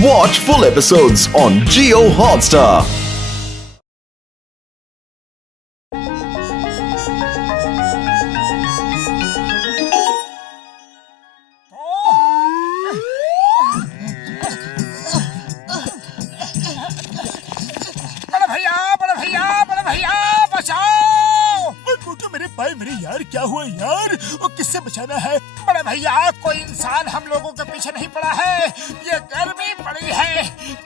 Watch full episodes on Jio Hotstar. मेरे यार क्या हुआ यार? वो किससे बचाना है? बड़े भैया कोई इंसान हम लोगों के पीछे नहीं पड़ा है, ये गर्मी पड़ी है,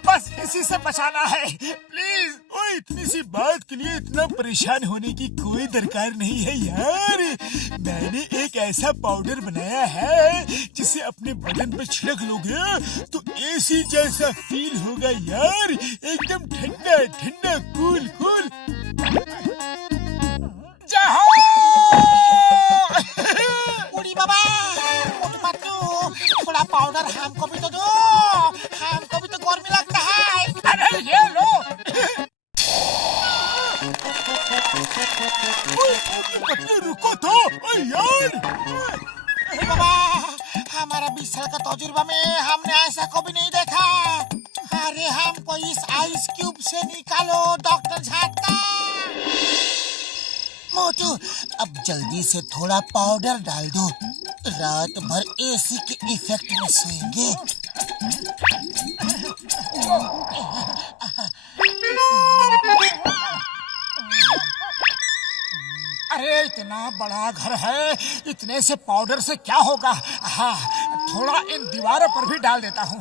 बस इसी से बचाना है प्लीज। ओए इतनी सी बात के लिए इतना परेशान होने की कोई दरकार नहीं है यार। मैंने एक ऐसा पाउडर बनाया है जिसे अपने बदन पे छिड़क लोगे तो एसी जैसा फील होगा यार, एकदम ठंडा ठंडा कूल कूल। उड़ी बाबा, मोटू पतलू, थोड़ा पाउडर हमको भी तो दो, हमको भी तो गर्मी लगता है। अरे ये लो। पतलू रुको तो यार। बाबा, हमारा 20 साल का तजुर्बा में हमने ऐसा कभी नहीं देखा। अरे हमको इस आइस क्यूब से निकालो डॉक्टर झाटका। मोटू अब जल्दी से थोड़ा पाउडर डाल दो, रात भर एसी के इफेक्ट में सोएंगे। अरे इतना बड़ा घर है, इतने से पाउडर से क्या होगा? हाँ थोड़ा इन दीवारों पर भी डाल देता हूँ।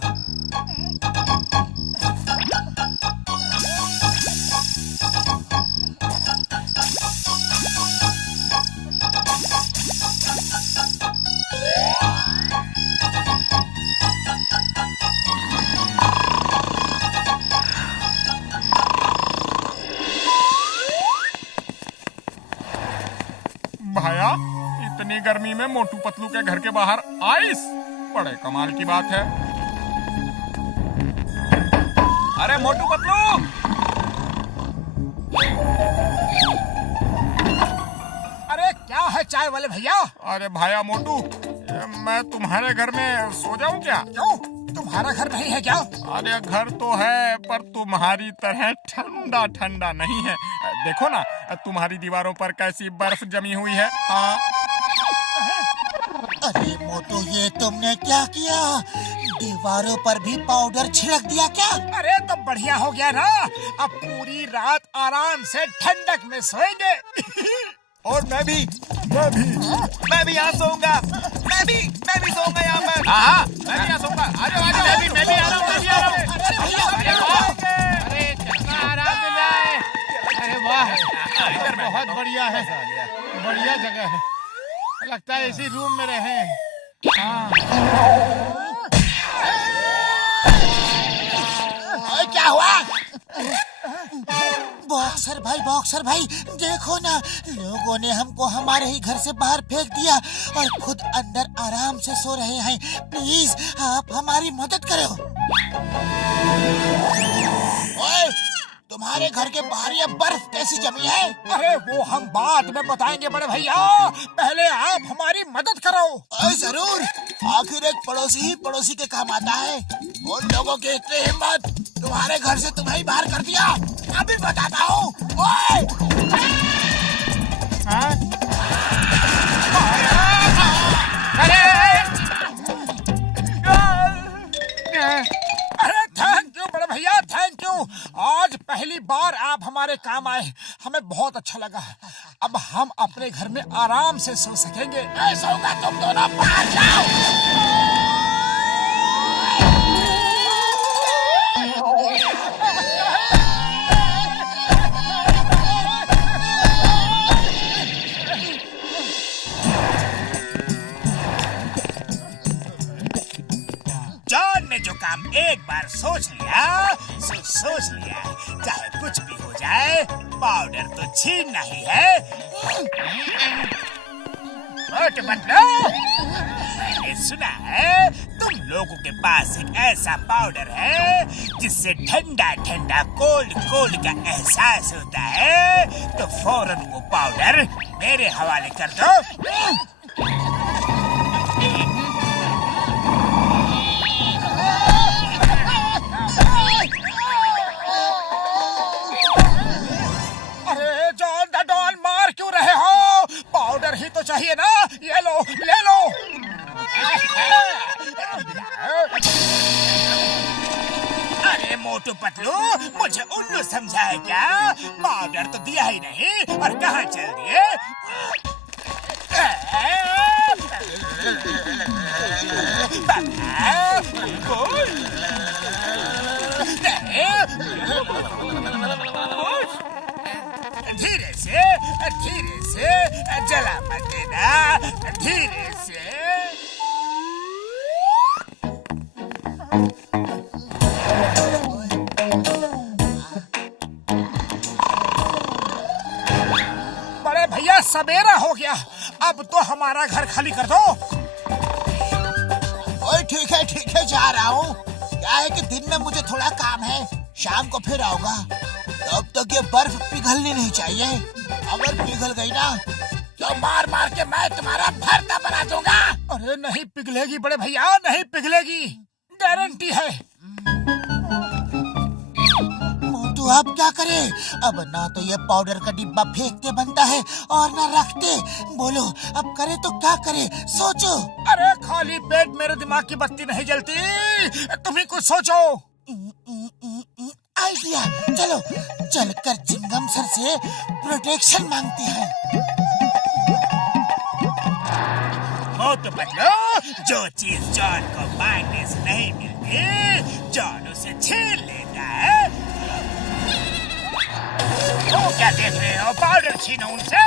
भाया इतनी गर्मी में मोटू पतलू के घर के बाहर आइस, बड़े कमाल की बात है। अरे मोटू पतलू, अरे क्या है चाय वाले भैया? अरे भाया मोटू, मैं तुम्हारे घर में सो जाऊं क्या? क्यों, तुम्हारा घर नहीं है क्या? अरे घर तो है पर तुम्हारी तरह ठंडा ठंडा नहीं है। देखो ना तुम्हारी दीवारों पर कैसी बर्फ जमी हुई है। हाँ अरे मोटू ये तुमने क्या किया? दीवारों पर भी पाउडर छिड़क दिया क्या? अरे तो बढ़िया हो गया ना, अब पूरी रात आराम से ठंडक में सोएंगे। और मैं भी यहाँ सोऊंगा। मैं भी सोऊंगा यहाँ पर। हाँ मैं भी यहाँ सोऊंगा। अरे मैं भी आ रहा हूँ। अरे कितना आराम मिला है। अरे वाह, बहुत बढ़िया है, बढ़िया जगह है, लगता है इसी रूम में रहे। क्या हुआ? बॉक्सर भाई देखो ना, लोगों ने हमको हमारे ही घर से बाहर फेंक दिया और खुद अंदर आराम से सो रहे हैं। प्लीज आप हमारी मदद करो। ओए, तुम्हारे घर के बाहर ये बर्फ कैसी जमी है? अरे वो हम बाद में बताएंगे बड़े भैया, पहले आप हमारी मदद करो। जरूर, आखिर एक पड़ोसी ही पड़ोसी के काम आता है। उन लोगों की इतनी हिम्मत, तुम्हारे घर से तुम्हें ही बाहर कर दिया। अभी बताता हूँ। अरे थैंक यू बड़े भैया, थैंक यू। आज पहली बार आप हमारे काम आए, हमें बहुत अच्छा लगा। अब हम अपने घर में आराम से सो सकेंगे। ऐसा होगा तुम दोनों बाहर जाओ। जॉन ने जो काम एक बार सोच लिया सोच लिया है, चाहे कुछ भी हो जाए पाउडर तो छीनना ही है। मैंने सुना है तुम लोगों के पास एक ऐसा पाउडर है जिससे ठंडा ठंडा कोल्ड कोल्ड का एहसास होता है, तो फौरन वो पाउडर मेरे हवाले कर दो। मोटू पतलू, मुझे उल्लू समझा है क्या? पाउडर तो दिया ही नहीं और कहाँ चल दिए? धीरे से जला मत देना, धीरे से। बड़े भैया सवेरा हो गया, अब तो हमारा घर खाली कर दो। ओए ठीक है जा रहा हूँ। क्या है कि दिन में मुझे थोड़ा काम है, शाम को फिर आऊंगा। तब तक ये बर्फ पिघलनी नहीं चाहिए। अगर पिघल गई ना तो मार मार के मैं तुम्हारा भरता बना दूंगा। अरे नहीं पिघलेगी बड़े भैया, नहीं पिघलेगी, गारंटी है। मोटू अब क्या करे? अब ना तो ये पाउडर का डिब्बा फेंकते बनता है और ना रखते। बोलो अब करे तो क्या करे, सोचो। अरे खाली पेट मेरे दिमाग की बत्ती नहीं जलती, तुम ही कुछ सोचो। आइडिया, चलो चलकर चिंगम सर से प्रोटेक्शन मांगते हैं। मोटू पतलू, जो चीज जॉन को मांगने से नहीं मिलती, जॉन उसे छीन लेता है। वो क्या देख रहे हो? पाउडर छीनो उनसे।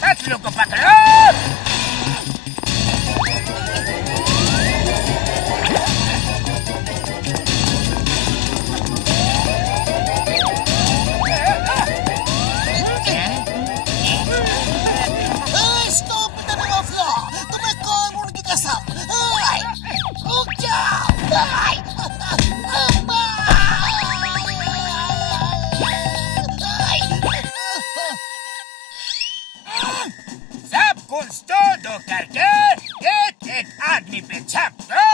पतलू को पकड़ो। सब कुछ दो करके एक एक आदमी पे छाप दो।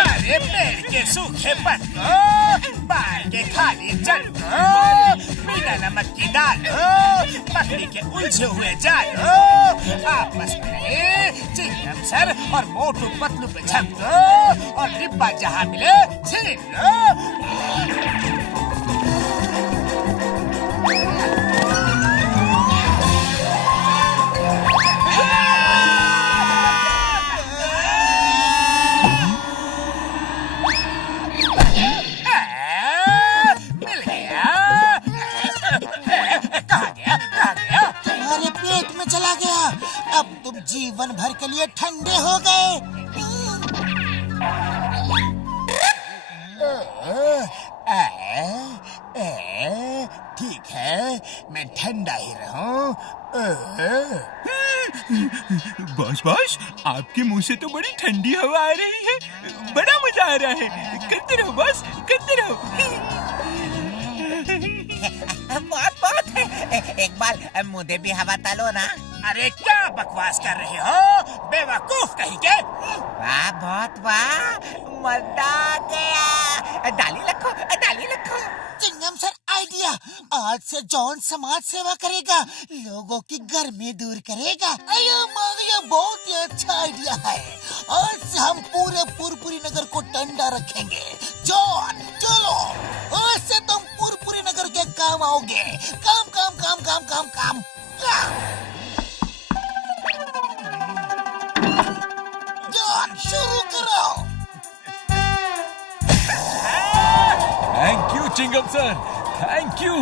अरे पेड़ के सूखे पत्तों, बाल के खाली जड़ों, बिना नमक की डालो, मकड़ी के उलझे हुए जालो, आपस में चिंगम सर और मोटू पतलू पे छप दो और डिब्बा जहाँ मिले छीन लो। मिल गया। कहाँ गया? तुम्हारे पेट में चला गया। अब तुम जीवन भर के लिए ठंडे हो गए। ठीक है, मैं ठंडा ही रहूं। बॉस आपके मुंह से तो बड़ी ठंडी हवा आ रही है, बड़ा मजा आ रहा है। करते रहो बॉस, करते रहो। बहुत है। एक बार मुझे भी हवा तालो ना। अरे क्या बकवास कर रहे हो, बेवकूफ कहीं के। वाह बहुत वाह, मजा आ गया। डाली रखो, डाली रखो। चिंगम सर आइडिया, आज से जॉन समाज सेवा करेगा, लोगों की गर्मी दूर करेगा। अयो ये बहुत ही अच्छा आइडिया है। आज से हम पूरे पुरपुरी नगर को ठंडा रखेंगे। जॉन चलो, आज से तुम पुरपुरी नगर के काम आओगे। काम काम काम काम काम काम। जॉन शुरू करो। Thank you Chingum sir, thank you.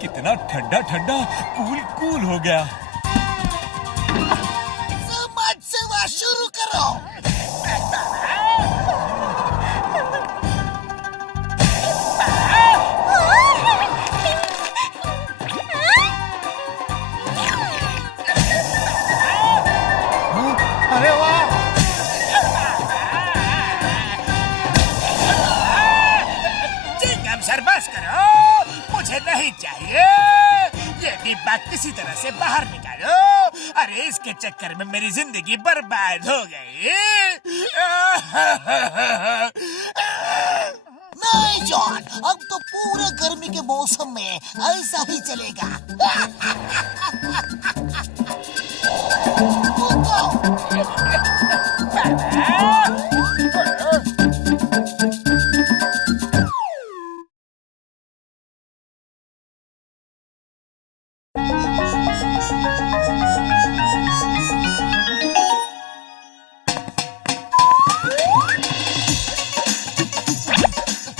कितना ठंडा ठंडा कूल कूल हो गया। समाज सेवा शुरू करो। अरे वाह, चिंगम सर बस करो, मुझे नहीं चाहिए। ये डिब्बा किसी तरह से बाहर निकालो। अरे इसके चक्कर में मेरी जिंदगी बर्बाद हो गई। नहीं जॉन, अब तो पूरे गर्मी के मौसम में ऐसा ही चलेगा।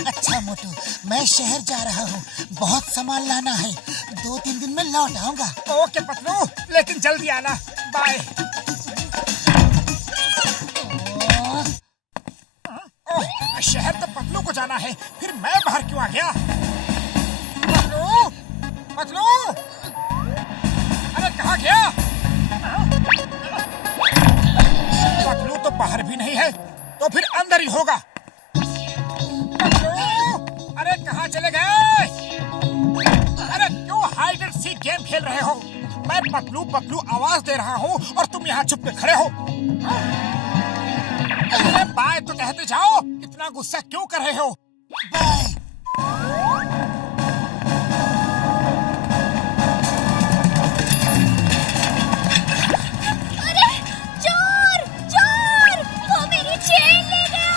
अच्छा मोटू, मैं शहर जा रहा हूँ, बहुत सामान लाना है, 2-3 दिन में लौट आऊंगा। ओके पतलू, लेकिन जल्दी आना। बाय। शहर तो पतलू को जाना है, फिर मैं बाहर क्यों आ गया? पतलू, पतलू, अरे कहाँ गया? पतलू तो बाहर भी नहीं है, तो फिर अंदर ही होगा। पतलू, अरे कहाँ चले गए? अरे क्यों हाइड एंड सीक गेम खेल रहे हो? मैं पतलू पतलू आवाज दे रहा हूँ और तुम यहाँ चुप के खड़े हो। अरे बाय तो कहते जाओ, इतना गुस्सा क्यों कर रहे हो? बाय। अरे चोर चोर, वो मेरी चेन ले गया।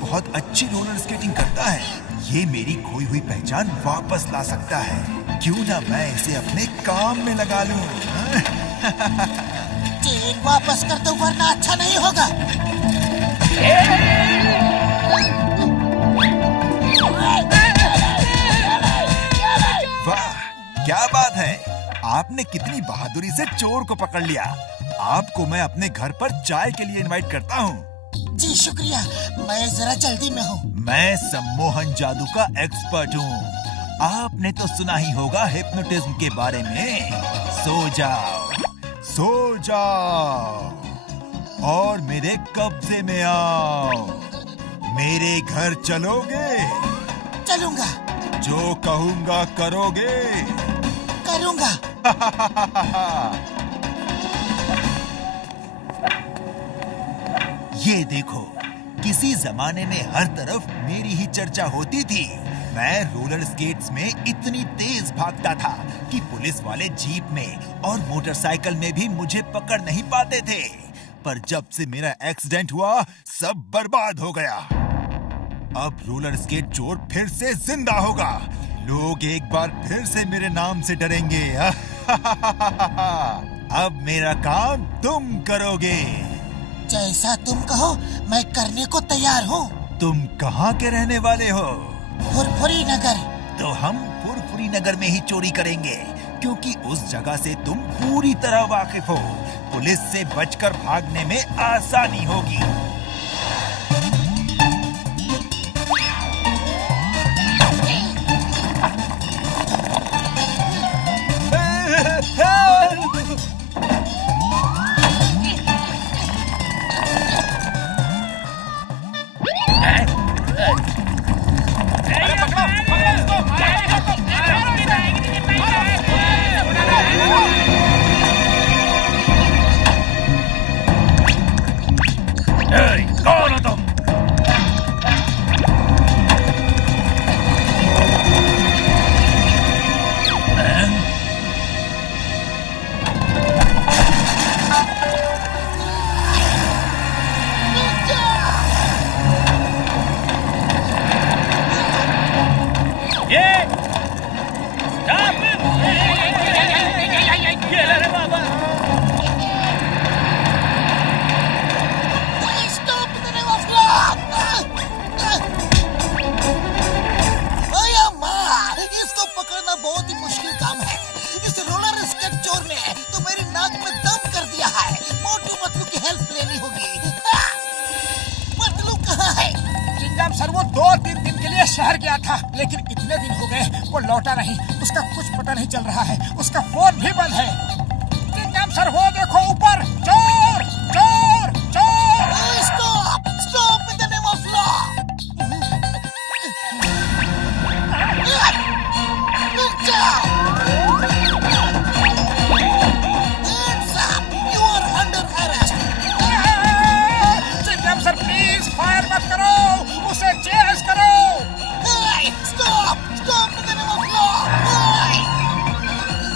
बहुत अच्छी रोलर स्केटिंग करता है। ये मेरी खोई हुई पहचान वापस ला सकता है। क्यों ना मैं इसे अपने काम में लगा लूं। चेन वापस कर दो वरना अच्छा नहीं होगा। वाह, क्या बात है। आपने कितनी बहादुरी से चोर को पकड़ लिया। आपको मैं अपने घर पर चाय के लिए इनवाइट करता हूँ। जी शुक्रिया, मैं जरा जल्दी में हूँ। मैं सम्मोहन जादू का एक्सपर्ट हूँ। आपने तो सुना ही होगा हिप्नोटिज्म के बारे में। सो जाओ और मेरे कब्जे में आओ। मेरे घर चलोगे? चलूंगा। जो कहूँगा करोगे? करूंगा। ये देखो, किसी जमाने में हर तरफ मेरी ही चर्चा होती थी। मैं रोलर स्केट्स में इतनी तेज भागता था कि पुलिस वाले जीप में और मोटरसाइकिल में भी मुझे पकड़ नहीं पाते थे। पर जब से मेरा एक्सीडेंट हुआ, सब बर्बाद हो गया। अब रोलर स्केट चोर फिर से जिंदा होगा। लोग एक बार फिर से मेरे नाम से डरेंगे। अब मेरा काम तुम करोगे। जैसा तुम कहो, मैं करने को तैयार हूँ। तुम कहाँ के रहने वाले हो? फुरफुरी नगर। तो हम फुरफुरी नगर में ही चोरी करेंगे, क्योंकि उस जगह से तुम पूरी तरह वाकिफ हो। पुलिस से बचकर भागने में आसानी होगी। कौन हो तुम? सर वो 2-3 दिन के लिए शहर गया था, लेकिन इतने दिन हो गए वो लौटा नहीं। उसका कुछ पता नहीं चल रहा है। उसका फोन भी बंद है। चिंगम सर वो देखो ऊपर, चोर चोर चोर। Stop stop in the name of law. रुक जाओ। Hands up, you are under arrest। Chingum sir please fire मत करो, उसे चेस करो। Stop stop in the name of law.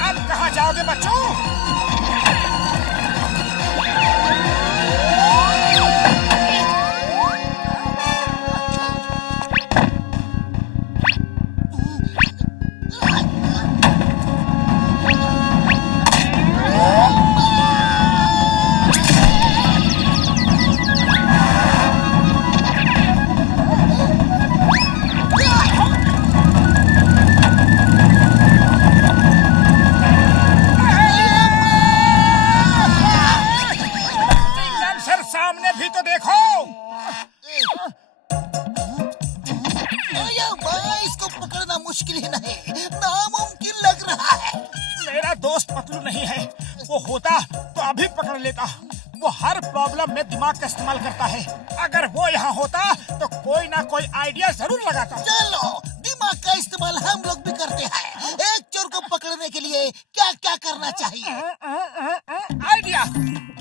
अब कहाँ जाओगे बच्चों? सामने भी तो देखो। इसको पकड़ना मुश्किल ही नहीं, नामुमकिन लग रहा है। मेरा दोस्त पतलू नहीं है, वो होता तो अभी पकड़ लेता। वो हर प्रॉब्लम में दिमाग का इस्तेमाल करता है। अगर वो यहाँ होता तो कोई ना कोई आइडिया जरूर लगाता। चलो, दिमाग का इस्तेमाल हम लोग भी करते हैं। एक चोर को पकड़ने के लिए क्या क्या करना चाहिए? आइडिया,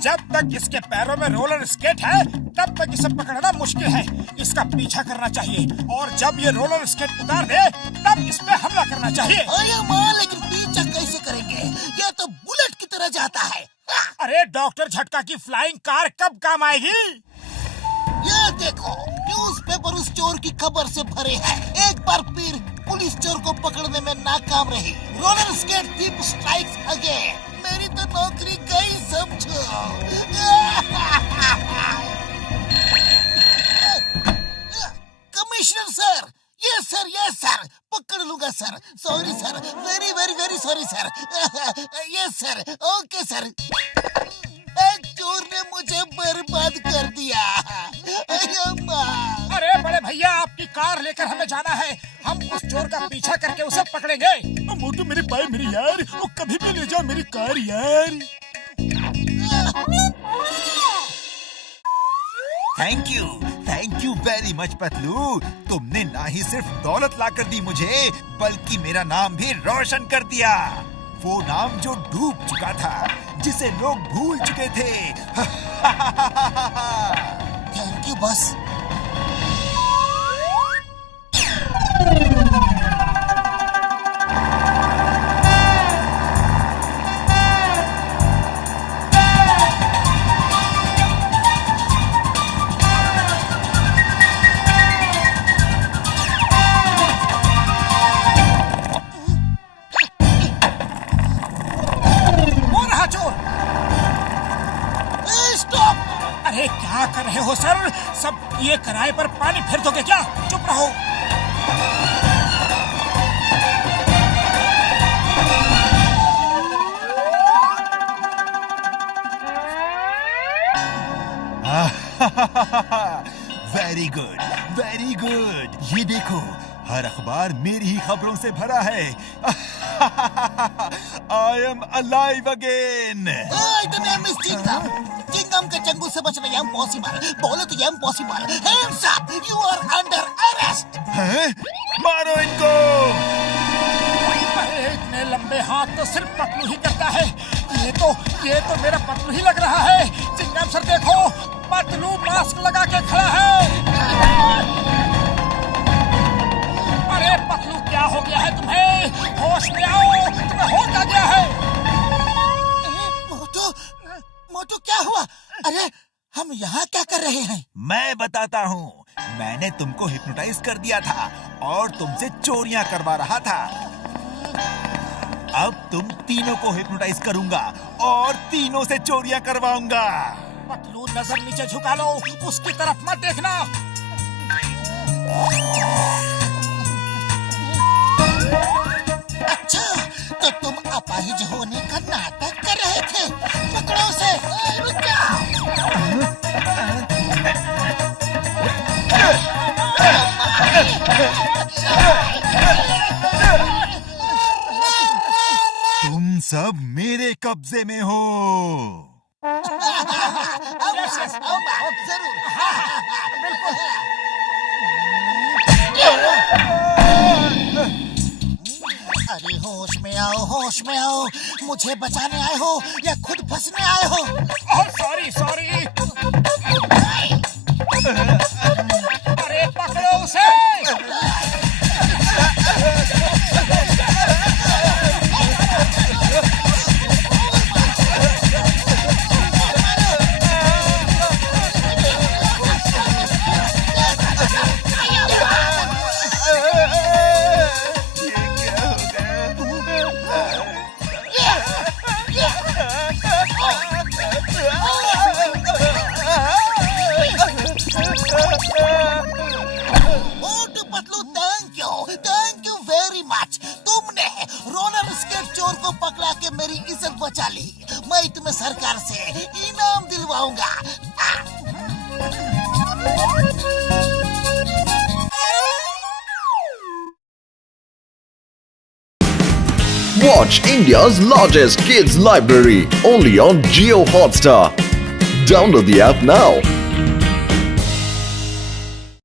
जब तक इसके पैरों में रोलर स्केट है तब तक इसे पकड़ना मुश्किल है। इसका पीछा करना चाहिए और जब ये रोलर स्केट उतार दे तब इस पे हमला करना चाहिए। अरे माँ, लेकिन पीछा कैसे करेंगे? ये तो बुलेट की तरह जाता है। अरे डॉक्टर झटका की फ्लाइंग कार कब काम आएगी? ये देखो, न्यूज़पेपर उस चोर की खबर से भरे हैं। एक बार फिर पुलिस चोर को पकड़ने में नाकाम रही। Roller skate thief strikes again. मेरी तो नौकरी गई समझो। कमिश्नर सर, ये सर, पकड़ लूंगा sir. Sorry sir, very very very sorry sir. ये सर, ओके सर। एक चोर ने मुझे बर्बाद कर दिया। अरे बड़े भैया, आपकी कार लेकर हमें जाना है। हम उस चोर का पीछा करके उसे पकड़ेंगे। मोटू मेरे भाई मेरी यार, वो कभी भी ले जाओ मेरी कार यार। Thank you very much Patlu. तुमने ना ही सिर्फ दौलत ला कर दी मुझे, बल्कि मेरा नाम भी रोशन कर दिया। वो नाम जो डूब चुका था, जिसे लोग भूल चुके थे। Thank you boss. अरे क्या कर रहे हो सर? सब ये किराए पर पानी फेर दोगे क्या? चुप रहो। Very good, very good. ये देखो, हर अखबार मेरी ही खबरों से भरा है। I am alive again। Chingam के चंगुल से बचना ये इम्पॉसिबल। बोलो तो ये impossible. Hands up, you are under arrest। हैं? मारो इनको। अरे इतने लंबे हाथ तो सिर्फ पतलू ही करता है। ये तो मेरा पतलू ही लग रहा है। चिंगम सर देखो, पतलू मास्क लगा के खड़ा है। अरे पतलू क्या हो गया है तुम्हें? होश में आओ, तुम्हें हो क्या गया है? मोटू क्या हुआ? अरे हम यहाँ क्या कर रहे हैं? मैं बताता हूँ। मैंने तुमको हिप्नोटाइज कर दिया था और तुमसे चोरियां करवा रहा था। अब तुम तीनों को हिप्नोटाइज करूंगा और तीनों से चोरियां करवाऊंगा। पतलू नजर नीचे झुका लो, उसकी तरफ मत देखना। अच्छा, तो तुम अपाहिज होने का नाटक कर रहे थे। पकड़ो उसे। रुक जाओ। तुम सब मेरे कब्जे में हो। जरूर। अरे होश में आओ, मुझे बचाने आए हो या खुद फंसने आए हो? Sorry sorry. अरे पकड़ो उसे। Thank you very much. तुमने रोलर स्केट चोर को पकड़ा के मेरी इज्जत बचा ली। मैं तुम्हें सरकार से इनाम दिलवाऊंगा। Watch India's largest kids library only on Jio Hotstar. Download the app now.